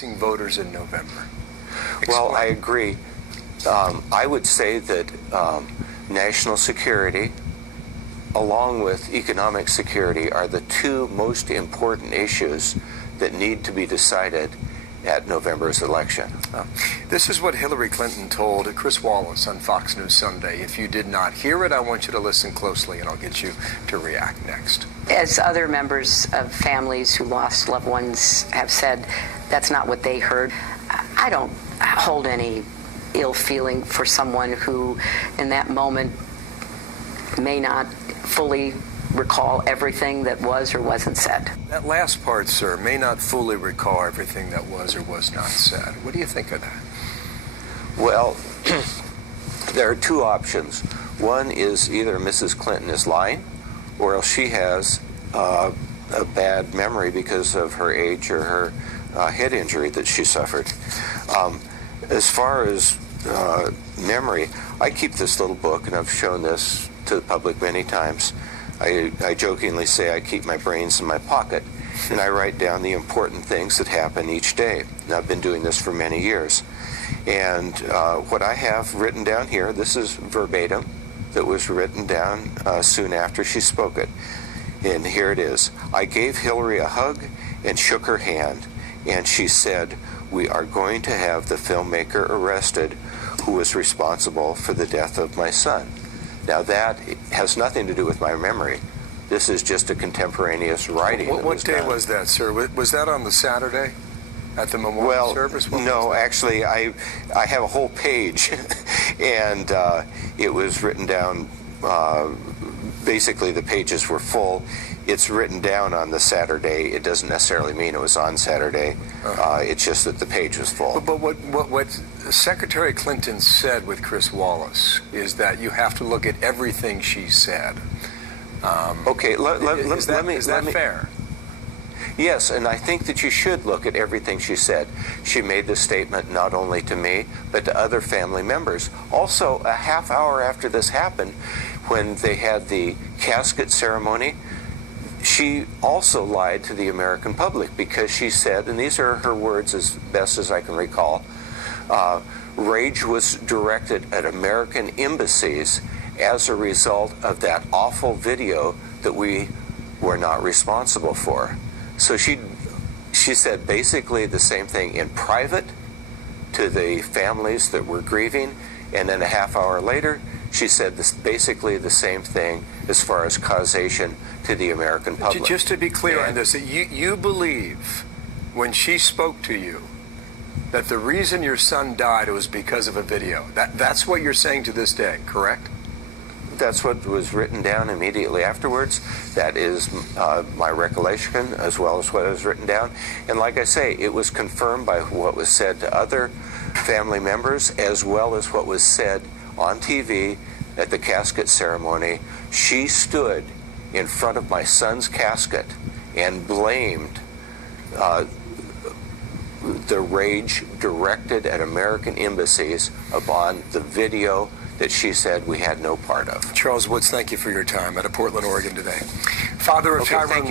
Voters in November. Well, I agree. I would say that national security, along with economic security, are the two most important issues that need to be decided at November's election. This is what Hillary Clinton told Chris Wallace on Fox News Sunday. If you did not hear it, I want you to listen closely, and I'll get you to react next. As other members of families who lost loved ones have said, that's not what they heard. I don't hold any ill feeling for someone who, in that moment, may not fully recall everything that was or wasn't said. That last part, sir, may not fully recall everything that was or was not said. What do you think of that? Well, there are two options. One is either Mrs. Clinton is lying, or else she has a bad memory because of her age or her head injury that she suffered. As far as memory, I keep this little book, and I've shown this to the public many times. I jokingly say I keep my brains in my pocket, and I write down the important things that happen each day. And I've been doing this for many years. And what I have written down here, this is verbatim, that was written down soon after she spoke it. And here it is. I gave Hillary a hug and shook her hand, and she said, "We are going to have the filmmaker arrested who was responsible for the death of my son." Now that has nothing to do with my memory. This is just a contemporaneous writing. What day was that, sir? Was that on the Saturday at the memorial service? No, actually, I have a whole page, and it was written down. Basically, the pages were full. It's written down on the Saturday. It doesn't necessarily mean it was on Saturday. It's just that the page was full. But what Secretary Clinton said with Chris Wallace is that you have to look at everything she said. Okay, is that fair? Yes, and I think that you should look at everything she said. She made this statement not only to me, but to other family members. Also, a half hour after this happened, when they had the casket ceremony, she also lied to the American public because she said, and these are her words as best as I can recall, rage was directed at American embassies as a result of that awful video that we were not responsible for. So she said basically the same thing in private to the families that were grieving, and then a half hour later she said basically the same thing as far as causation to the American public. Just to be clear on this, you believe when she spoke to you that the reason your son died was because of a video. That's what you're saying to this day, correct? That's what was written down immediately afterwards. That is my recollection as well as what was written down. And like I say, it was confirmed by what was said to other family members as well as what was said on TV at the casket ceremony. She stood in front of my son's casket and blamed the rage directed at American embassies upon the video that she said we had no part of. Charles Woods, thank you for your time out of Portland, Oregon today. Father of Tyrone